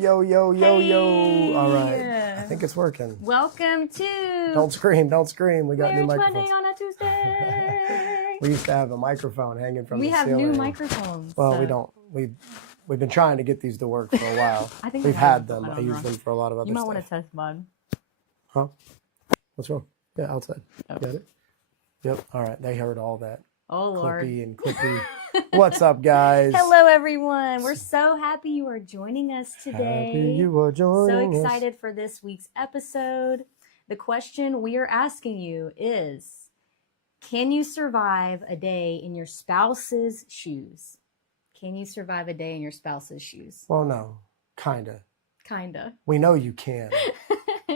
Yo, yo, yo, yo. All right. Hey. I think it's working. Welcome to Don't scream. Don't scream. We got new Marriage microphones. Monday on a Tuesday. We used to have a microphone hanging from the We have ceiling. new microphones. Well, so. we don't. We've been trying to get these to work for a while. I think We've I have had them. them. I I don't use know. them for a lot of other You might stuff. want to test mine. Huh? What's wrong? Yeah, outside. Oh. Got it? Yep. All right. They heard all that. Oh, Lord. Clippy and clippy. What's up, guys? Hello, everyone. We're so happy you are joining us today. Happy you are joining So us. excited for this week's episode. The question we are asking you is, can you survive a day in your spouse's shoes? Can you survive a day in your spouse's shoes? Well, no. Kinda. Kinda. We know you can.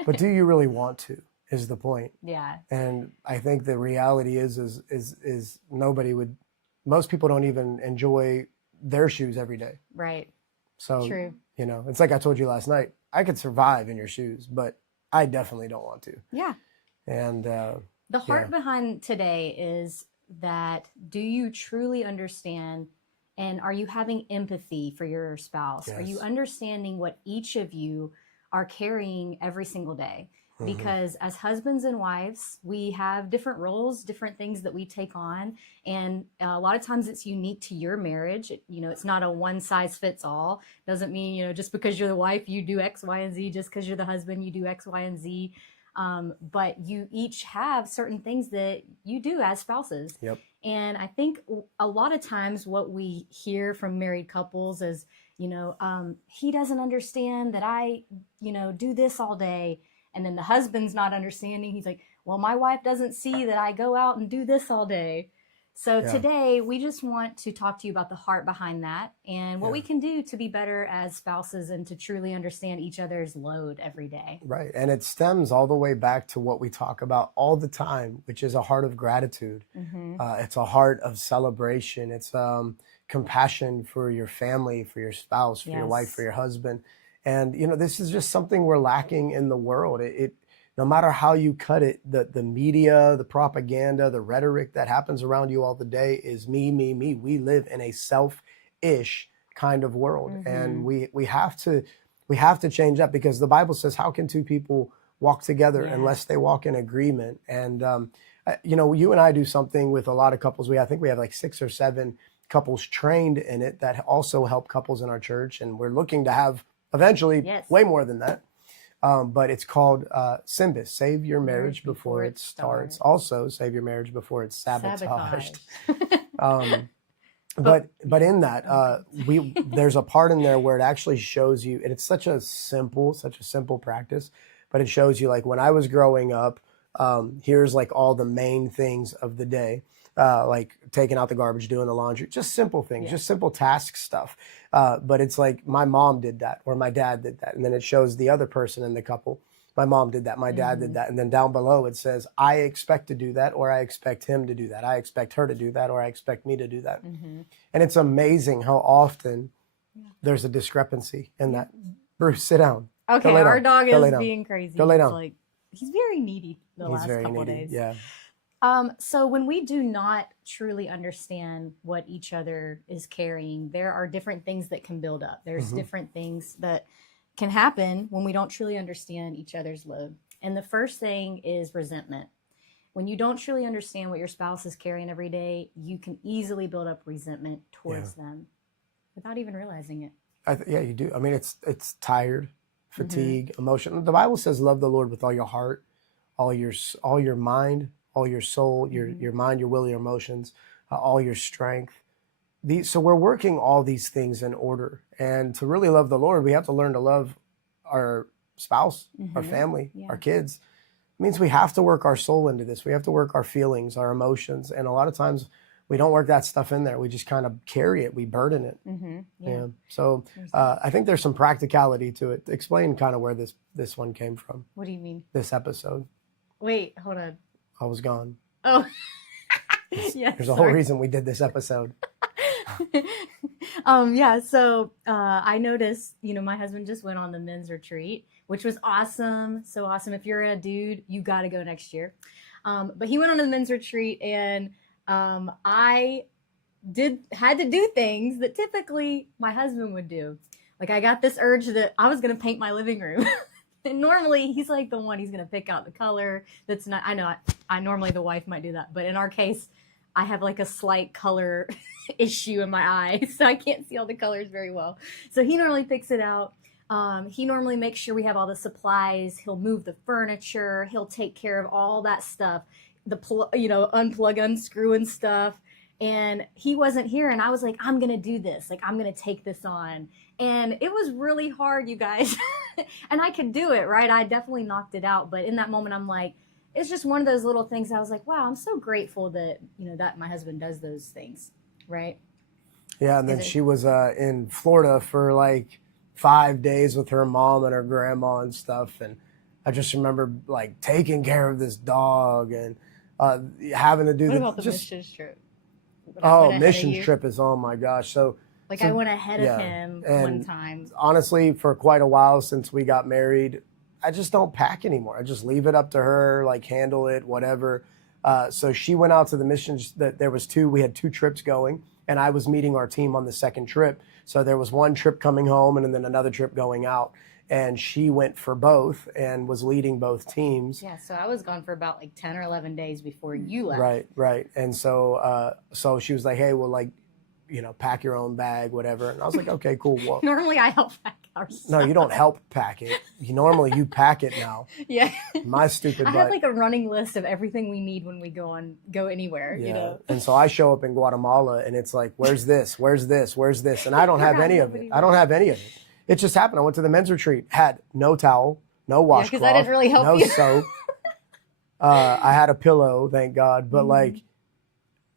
But do you really want to, is the point. Yeah. And I think the reality is most people don't even enjoy their shoes every day. Right. So, True. you know, it's like I told you last night, I could survive in your shoes, but I definitely don't want to. Yeah. And the heart behind today is that, do you truly understand and are you having empathy for your spouse? Yes. Are you understanding what each of you are carrying every single day? Because as husbands and wives, we have different roles, different things that we take on. And a lot of times it's unique to your marriage. It's not a one size fits all. Doesn't mean, just because you're the wife, you do X, Y, and Z. Just because you're the husband, you do X, Y, and Z. But you each have certain things that you do as spouses. Yep. And I think a lot of times what we hear from married couples is, he doesn't understand that I, do this all day. And then the husband's not understanding. He's like, well, my wife doesn't see that I go out and do this all day. So today we just want to talk to you about the heart behind that and what we can do to be better as spouses and to truly understand each other's load every day. Right. And it stems all the way back to what we talk about all the time, which is a heart of gratitude. It's a heart of celebration. It's compassion for your family, for your spouse, for your wife, for your husband. And, this is just something we're lacking in the world. It no matter how you cut it, the media, the propaganda, the rhetoric that happens around you all the day is me, me, me. We live in a selfish kind of world. And we have to change that, because the Bible says, how can two people walk together unless they walk in agreement? And, you and I do something with a lot of couples. I think we have like 6 or 7 couples trained in it that also help couples in our church. And we're looking to have eventually way more than that. But it's called SYMBIS, Save Your Marriage Before It Starts. Also, Save Your Marriage Before It's Sabotaged. But in that, there's a part in there where it actually shows you, and it's such a simple practice, but it shows you, like, when I was growing up, here's like all the main things of the day. Like taking out the garbage, doing the laundry, just simple things, just simple task stuff. But it's like my mom did that or my dad did that. And then it shows the other person in the couple. My mom did that. My dad did that. And then down below it says, I expect to do that, or I expect him to do that. I expect her to do that, or I expect me to do that. And it's amazing how often there's a discrepancy in that. Bruce, sit down. Okay, our dog is being crazy. Go lay down. He's very needy the last couple of days. Yeah. So when we do not truly understand what each other is carrying, there are different things that can build up. There's different things that can happen when we don't truly understand each other's load. And the first thing is resentment. When you don't truly understand what your spouse is carrying every day, you can easily build up resentment towards them without even realizing it. You do. I mean, it's tired, fatigue, emotion. The Bible says, love the Lord with all your heart, all your mind, all your soul, your mind, your will, your emotions, all your strength. So we're working all these things in order. And to really love the Lord, we have to learn to love our spouse, our family, our kids. It means we have to work our soul into this. We have to work our feelings, our emotions. And a lot of times we don't work that stuff in there. We just kind of carry it. We burden it. So I think there's some practicality to it. Explain kind of where this one came from. What do you mean? This episode. Wait, hold on. I was gone. Oh, There's a whole reason we did this episode. So I noticed, my husband just went on the men's retreat, which was awesome. So awesome. If you're a dude, you got to go next year. But he went on the men's retreat, and I had to do things that typically my husband would do. Like I got this urge that I was going to paint my living room. And normally he's like the one, he's going to pick out the color. That's not, I know I normally the wife might do that, but in our case, I have like a slight color issue in my eyes, so I can't see all the colors very well. So he normally picks it out. He normally makes sure we have all the supplies. He'll move the furniture. He'll take care of all that stuff. Unplug, unscrew and stuff. And he wasn't here, and I was like, I'm gonna do this. Like, I'm gonna take this on. And it was really hard, you guys. And I could do it, right? I definitely knocked it out. But in that moment, I'm like, it's just one of those little things. I was like, wow, I'm so grateful that, that my husband does those things, right? Yeah, and then she was in Florida for like 5 days with her mom and her grandma and stuff. And I just remember like taking care of this dog and having to do what about the missions trip? Missions trip is, oh my gosh. So I went ahead of him one time. Honestly, for quite a while since we got married, I just don't pack anymore. I just leave it up to her, like handle it, whatever. So she went out to the missions. We had 2 trips going, and I was meeting our team on the second trip. So there was one trip coming home and then another trip going out. And she went for both and was leading both teams. Yeah, so I was gone for about like 10 or 11 days before you left. Right. And so she was like, hey, well, like, pack your own bag, whatever. And I was like, okay, cool. Well, normally I help pack our stuff. No, you don't help pack it. Normally you pack it now. Yeah. My stupid butt. I have like a running list of everything we need when we go anywhere, Yeah. And so I show up in Guatemala and it's like, where's this? Where's this? Where's this? And I don't have any of it. I don't have any of it. It just happened. I went to the men's retreat, had no towel, no washcloth, because I didn't really help you. No soap. I had a pillow, thank God. But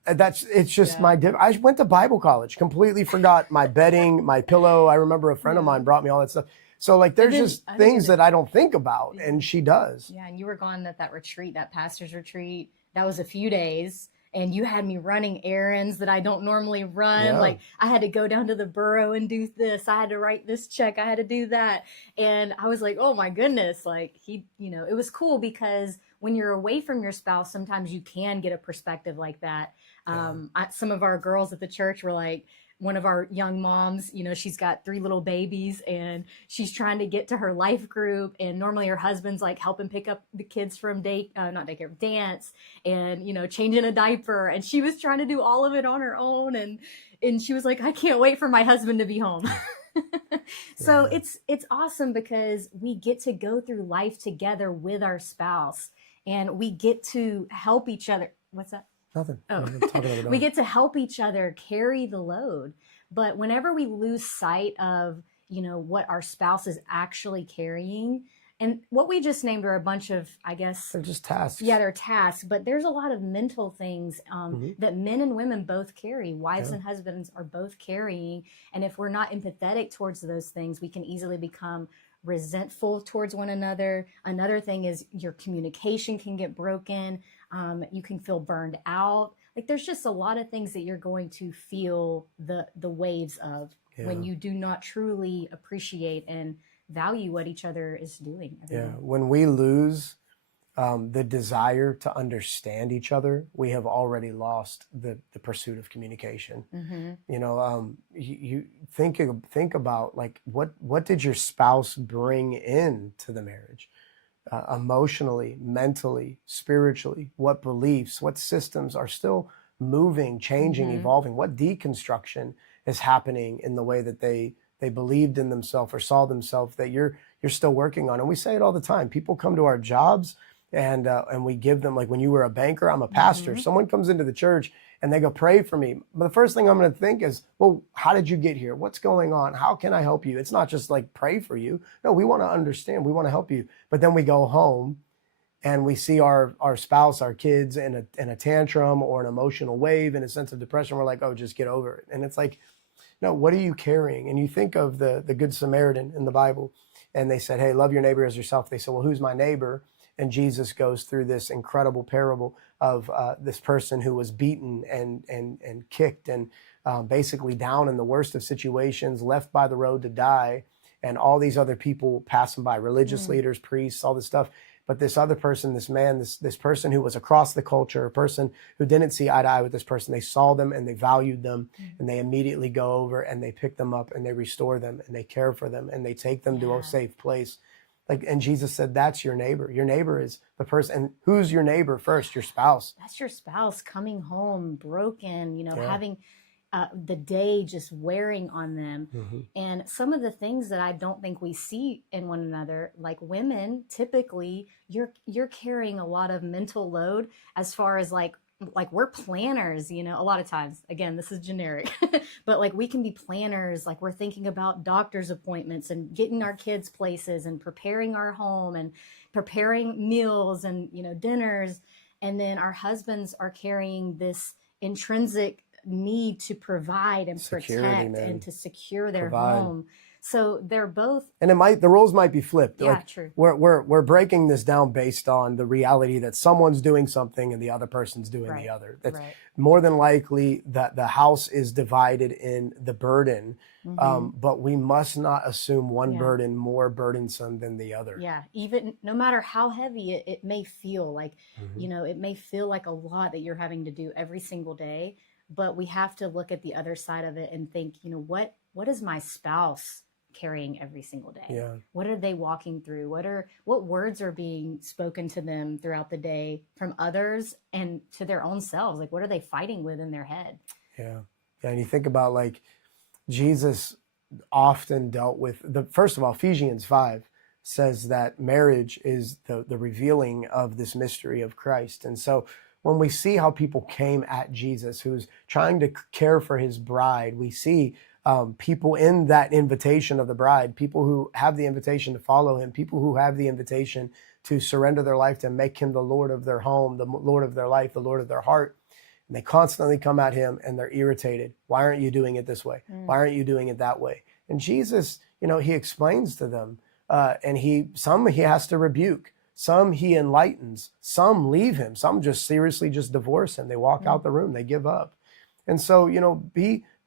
it's just I went to Bible college, completely forgot my bedding, my pillow. I remember a friend of mine brought me all that stuff. So there's just things that I don't think about, and she does. Yeah, and you were gone at that retreat, that pastor's retreat. That was a few days. And you had me running errands that I don't normally run. Yeah. Like I had to go down to the borough and do this. I had to write this check. I had to do that. And I was like, oh my goodness. Like it was cool because when you're away from your spouse, sometimes you can get a perspective like that. Some of our girls at the church were like, one of our young moms, she's got 3 little babies and she's trying to get to her life group. And normally her husband's like helping pick up the kids from dance and, changing a diaper. And she was trying to do all of it on her own. And she was like, I can't wait for my husband to be home. So it's awesome because we get to go through life together with our spouse and we get to help each other. What's that? Nothing. Oh, we get to help each other carry the load. But whenever we lose sight of, what our spouse is actually carrying, and what we just named are a bunch of, I guess. They're just tasks. Yeah, they're tasks. But there's a lot of mental things that men and women both carry. Wives and husbands are both carrying. And if we're not empathetic towards those things, we can easily become resentful towards one another. Another thing is your communication can get broken. You can feel burned out. Like there's just a lot of things that you're going to feel the waves of when you do not truly appreciate and value what each other is doing. When we lose the desire to understand each other, we have already lost the pursuit of communication. You think about like what did your spouse bring in to the marriage? Emotionally, mentally, spiritually, what beliefs, what systems are still moving, changing, evolving, what deconstruction is happening in the way that they believed in themselves or saw themselves that you're still working on. And we say it all the time. People come to our jobs and we give them, like when you were a banker, I'm a pastor. Someone comes into the church and they go, pray for me. But the first thing I'm going to think is, well, how did you get here? What's going on? How can I help you? It's not just like pray for you. No, we want to understand. We want to help you. But then we go home and we see our spouse, our kids in a tantrum or an emotional wave in a sense of depression. We're like, oh, just get over it. And it's like, no, what are you carrying? And you think of the Good Samaritan in the Bible and they said, hey, love your neighbor as yourself. They said, well, who's my neighbor? And Jesus goes through this incredible parable of this person who was beaten and kicked and basically down in the worst of situations, left by the road to die. And all these other people passing by, religious leaders, priests, all this stuff. But this other person, this man, this person who was across the culture, a person who didn't see eye to eye with this person, they saw them and they valued them, and they immediately go over and they pick them up and they restore them and they care for them and they take them to a safe place. Like, and Jesus said, that's your neighbor. Your neighbor is the person. And who's your neighbor first? Your spouse. That's your spouse coming home broken, having the day just wearing on them. And some of the things that I don't think we see in one another, like women, typically you're carrying a lot of mental load as far as like we're planners, a lot of times. Again, this is generic, but like we can be planners, like we're thinking about doctor's appointments and getting our kids places and preparing our home and preparing meals and, dinners. And then our husbands are carrying this intrinsic need to provide and protect and to secure their home. So they're both, and the roles might be flipped. Yeah, like, true. We're breaking this down based on the reality that someone's doing something and the other person's doing the other. That's more than likely that the house is divided in the burden, but we must not assume one burden more burdensome than the other. Yeah, even no matter how heavy it may feel like, it may feel like a lot that you're having to do every single day, but we have to look at the other side of it and think, what is my spouse carrying every single day? Yeah. What are they walking through? What words are being spoken to them throughout the day from others and to their own selves? Like, what are they fighting with in their head? Yeah. And you think about like Jesus often dealt with first of all, Ephesians 5 says that marriage is the revealing of this mystery of Christ. And so when we see how people came at Jesus, who's trying to care for his bride, we see people in that invitation of the bride, people who have the invitation to follow him, people who have the invitation to surrender their life to make him the Lord of their home, the Lord of their life, the Lord of their heart. And they constantly come at him and they're irritated. Why aren't you doing it this way? Why aren't you doing it that way? And Jesus, he explains to them, and some he has to rebuke. Some he enlightens, some leave him, some just seriously just divorce him. They walk out the room, they give up. And so,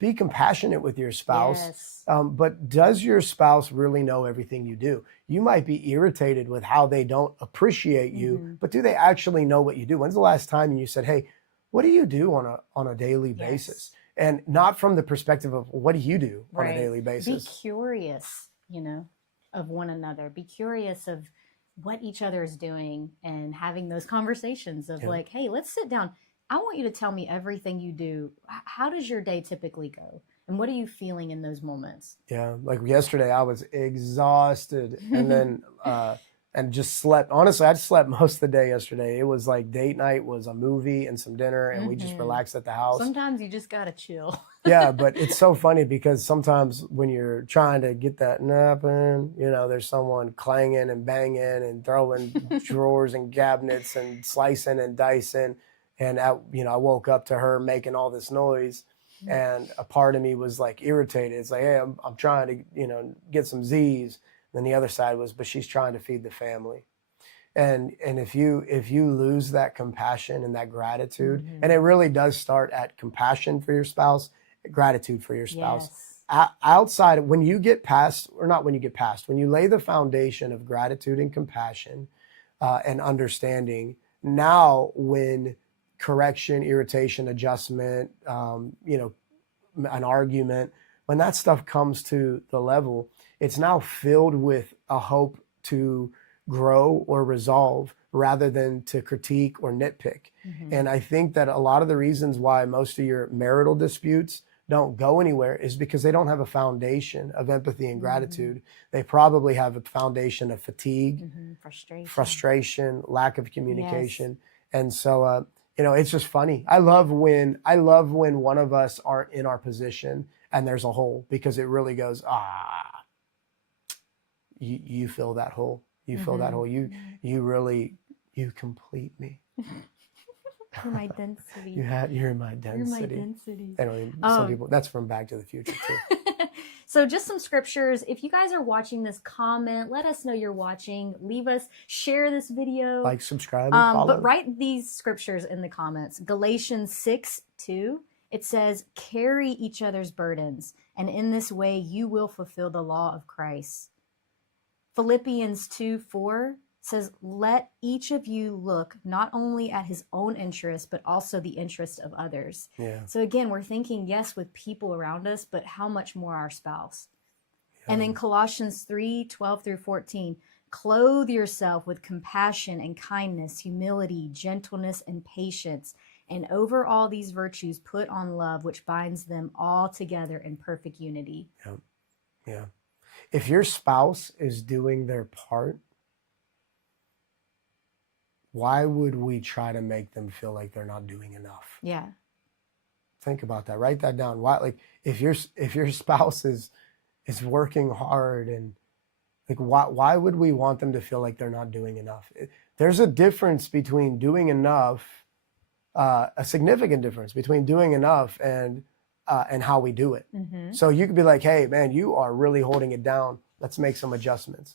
be compassionate with your spouse. But does your spouse really know everything you do? You might be irritated with how they don't appreciate you, but do they actually know what you do? When's the last time you said, hey, what do you do on a daily basis? And not from the perspective of what do you do on a daily basis? Be curious, of one another. Be curious of what each other is doing and having those conversations of like, hey, let's sit down. I want you to tell me everything you do. How does your day typically go? And what are you feeling in those moments? Yeah. Like yesterday, I was exhausted and then, and just slept. Honestly, I slept most of the day yesterday. It was like date night was a movie and some dinner and we just relaxed at the house. Sometimes you just got to chill. Yeah, but it's so funny because sometimes when you're trying to get that nap in, there's someone clanging and banging and throwing drawers and cabinets and slicing and dicing. And I woke up to her making all this noise, and a part of me was like irritated. It's like, hey, I'm trying to, get some Z's. Then the other side was, but she's trying to feed the family. And if you lose that compassion and that gratitude, and it really does start at compassion for your spouse, gratitude for your spouse. Outside, when you get past, or not when you get past, when you lay the foundation of gratitude and compassion and understanding, now when correction, irritation, adjustment, an argument, when that stuff comes to the level, it's now filled with a hope to grow or resolve rather than to critique or nitpick. And I think that a lot of the reasons why most of your marital disputes don't go anywhere is because they don't have a foundation of empathy and gratitude. They probably have a foundation of fatigue, frustration, lack of communication. And so, it's just funny. I love when one of us aren't in our position and there's a hole, because it really goes, you fill that hole. You fill that hole. You complete me. You're my density. You're my density. You're my density. Anyway, some people, that's from Back to the Future too. So just some scriptures. If you guys are watching this, comment, let us know you're watching, share this video. Like, subscribe, and follow. But write these scriptures in the comments. Galatians 6:2, it says, carry each other's burdens, and in this way you will fulfill the law of Christ. Philippians 2:4, says, let each of you look not only at his own interest, but also the interest of others. Yeah. So again, we're thinking, yes, with people around us, but how much more our spouse? Yeah. And then Colossians 3:12-14, clothe yourself with compassion and kindness, humility, gentleness, and patience. And over all these virtues, put on love, which binds them all together in perfect unity. Yeah. Yeah. If your spouse is doing their part, why would we try to make them feel like they're not doing enough? Yeah. Think about that. Write that down. Why, like, if your spouse is working hard, and like, why would we want them to feel like they're not doing enough? There's a difference between doing enough, a significant difference between doing enough and how we do it. Mm-hmm. So you could be like, hey man, you are really holding it down. Let's make some adjustments.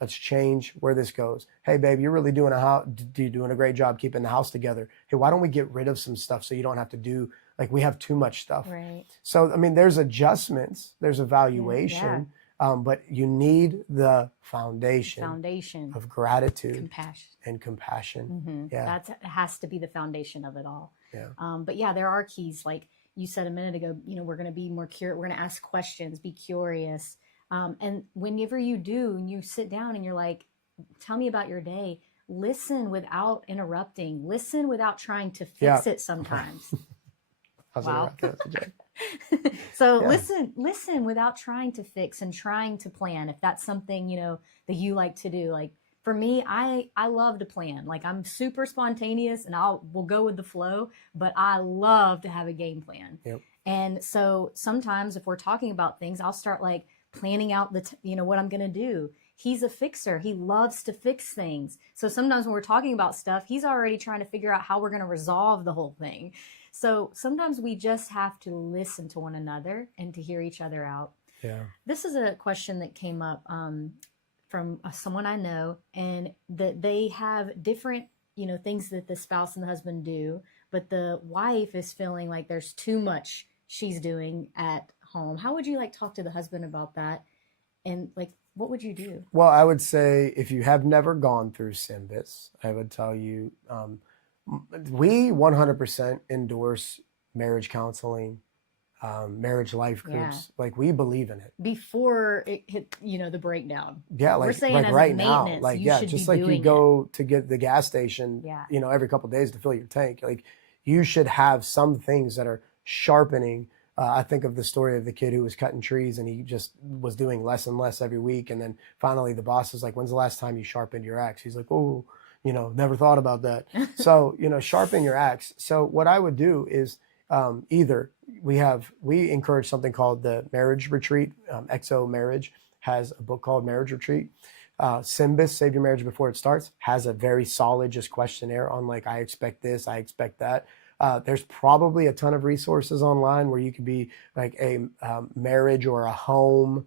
Let's change where this goes. Hey babe, you're really doing a great job keeping the house together. Hey, why don't we get rid of some stuff so you don't have to do, like, we have too much stuff. Right. So, I mean, there's adjustments, there's evaluation, but you need the foundation of gratitude and compassion. Mm-hmm. Yeah. That has to be the foundation of it all. Yeah. But yeah, there are keys. Like you said a minute ago, we're going to be more curious. We're going to ask questions, be curious. And whenever you do, and you sit down and you're like, tell me about your day, listen without interrupting, listen without trying to fix it sometimes. Wow. So listen without trying to fix and trying to plan. If that's something, that you like to do. Like for me, I love to plan. Like I'm super spontaneous and we'll go with the flow, but I love to have a game plan. Yep. And so sometimes if we're talking about things, I'll start like planning out what I'm going to do. He's a fixer. He loves to fix things. So sometimes when we're talking about stuff, he's already trying to figure out how we're going to resolve the whole thing. So sometimes we just have to listen to one another and to hear each other out. Yeah. This is a question that came up from someone I know, and that they have different, things that the spouse and the husband do, but the wife is feeling like there's too much she's doing at home. How would you talk to the husband about that? And what would you do? Well, I would say if you have never gone through SYMBIS, I would tell you, we 100% endorse marriage counseling, marriage life groups. Yeah. We believe in it. Before it hit, the breakdown. Yeah, we're saying as right a now, just like you go to get the gas station, every couple of days to fill your tank. You should have some things that are sharpening. I think of the story of the kid who was cutting trees and he just was doing less and less every week. And then finally the boss is like, when's the last time you sharpened your axe? He's like, oh, never thought about that. So, sharpen your axe. So what I would do is either we encourage something called the marriage retreat. XO Marriage has a book called Marriage Retreat. SYMBIS, Save Your Marriage Before It Starts, has a very solid just questionnaire on I expect this, I expect that. There's probably a ton of resources online where you could be a marriage or a home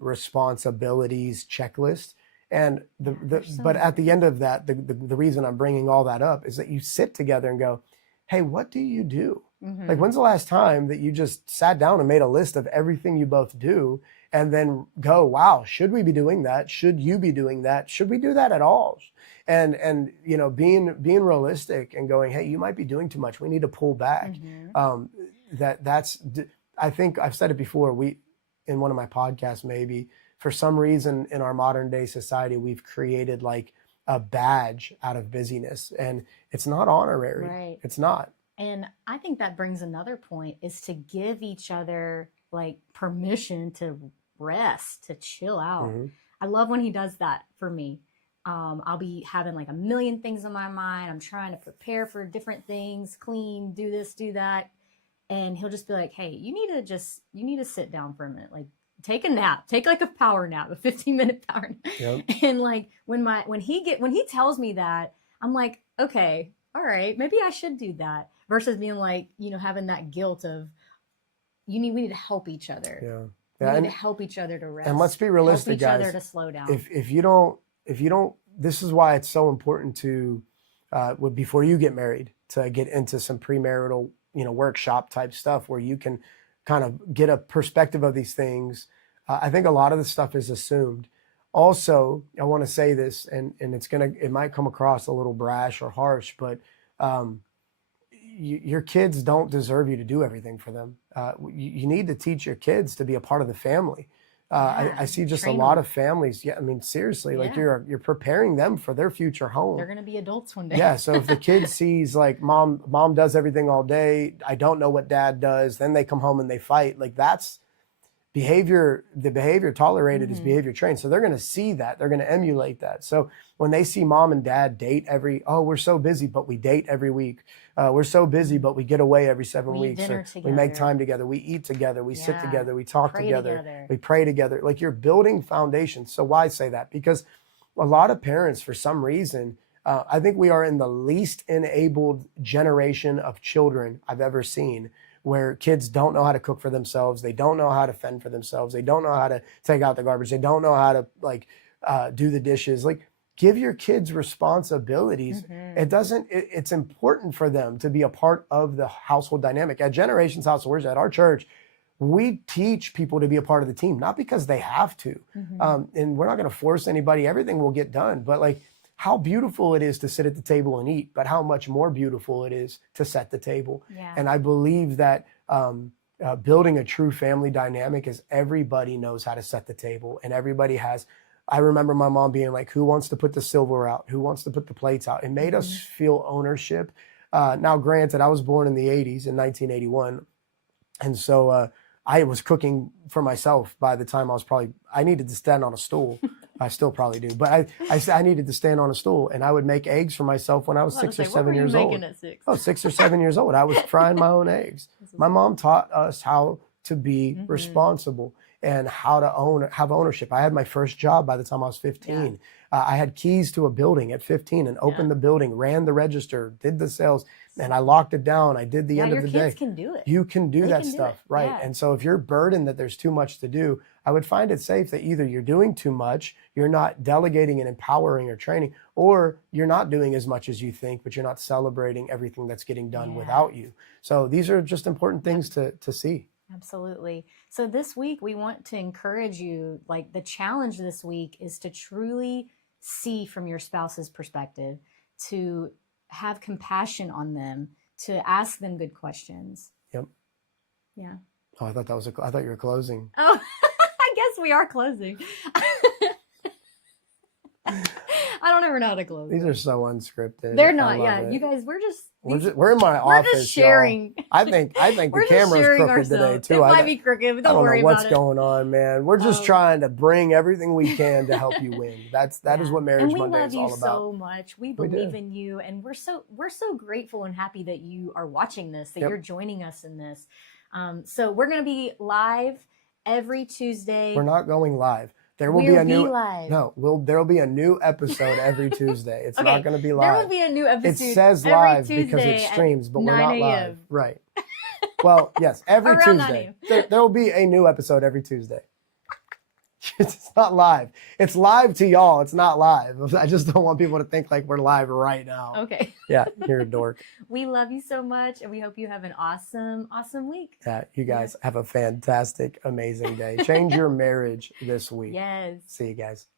responsibilities checklist. And but at the end of that, the reason I'm bringing all that up is that you sit together and go, hey, what do you do? Mm-hmm. When's the last time that you just sat down and made a list of everything you both do and then go, wow, should we be doing that? Should you be doing that? Should we do that at all? And being realistic and going, hey, you might be doing too much. We need to pull back. Mm-hmm. I think I've said it before. In one of my podcasts, maybe for some reason in our modern day society, we've created a badge out of busyness, and it's not honorary. Right. It's not. And I think that brings another point, is to give each other permission to rest, to chill out. Mm-hmm. I love when he does that for me. I'll be having a million things in my mind. I'm trying to prepare for different things, clean, do this, do that. And he'll just be like, hey, you need to sit down for a minute. Take a nap, take a power nap, a 15-minute power nap. Yep. And when he tells me that, I'm like, okay, all right, maybe I should do that, versus being having that guilt of we need to help each other. Yeah. We need to help each other to rest. And let's be realistic, guys. Help each guys. other to slow down. If you don't, this is why it's so important to, before you get married, to get into some premarital, workshop type stuff where you can kind of get a perspective of these things. I think a lot of the stuff is assumed. also, I want to say this, and it might come across a little brash or harsh, but your kids don't deserve you to do everything for them. You need to teach your kids to be a part of the family. I see just a lot of families. Yeah, I mean, seriously, like you're preparing them for their future home. They're going to be adults one day. Yeah. So if the kid sees like mom does everything all day, I don't know what dad does, then they come home and they fight. Like that's behavior. The behavior tolerated is behavior trained. So they're going to see that. They're going to emulate that. So when they see mom and dad date we're so busy, but we date every week. We're so busy, but we get away every 7 weeks. We make time together. We eat together. We sit together. We talk together. We pray together. Like you're building foundations. So why say that? Because a lot of parents, for some reason, I think we are in the least enabled generation of children I've ever seen, where kids don't know how to cook for themselves. They don't know how to fend for themselves. They don't know how to take out the garbage. They don't know how to do the dishes. Like, give your kids responsibilities. It's important for them to be a part of the household dynamic. At Generations House of Worship, at our church, we teach people to be a part of the team, not because they have to. And we're not going to force anybody. Everything will get done. But like, how beautiful it is to sit at the table and eat, but how much more beautiful it is to set the table. And I believe that building a true family dynamic is everybody knows how to set the table, and everybody has. I remember my mom being like, who wants to put the silver out? Who wants to put the plates out? It made us feel ownership. Now, granted, I was born in the 80s, in 1981. And so I was cooking for myself by the time I needed to stand on a stool. I still probably do, but I needed to stand on a stool, and I would make eggs for myself when I was 6 or 7 years old. Oh, 6 or 7 years old. I was frying my own eggs. My mom taught us how to be responsible and how to have ownership. I had my first job by the time I was 15. I had keys to a building at 15 and opened the building, ran the register, did the sales, and I locked it down. I did the end of the day. Your kids can do it. You can do that stuff, right? Yeah. And so if you're burdened that there's too much to do, I would find it safe that either you're doing too much, you're not delegating and empowering or training, or you're not doing as much as you think, but you're not celebrating everything that's getting done without you. So these are just important things to see. Absolutely. So this week we want to encourage you, like the challenge this week is to truly see from your spouse's perspective, to have compassion on them, to ask them good questions. Yep. Yeah. Oh, I thought you were closing. Oh, I guess we are closing. I don't ever know how to close. These are so unscripted. They're not. Yeah. You guys, we're in my office. We're just sharing. Y'all. I think the camera's crooked today too. It might be crooked, but don't worry about it. I don't know what's going on, man. We're just trying to bring everything we can to help you win. That is what Marriage Monday is all about. We love you so much. We believe in you, and we're so grateful and happy that you are watching this, that you're joining us in this. So we're going to be live every Tuesday. We're not going live. There will be a new there'll be a new episode every Tuesday. It's not going to be live. There will be a new episode. It says live because it streams, but we're not live. Right. Well, yes, every Tuesday. There will be a new episode every Tuesday. It's not live. It's live to y'all. It's not live. I just don't want people to think like we're live right now. Okay. Yeah, you're a dork. We love you so much, and we hope you have an awesome, awesome week. Yeah, you guys have a fantastic, amazing day. Change your marriage this week. Yes. See you guys.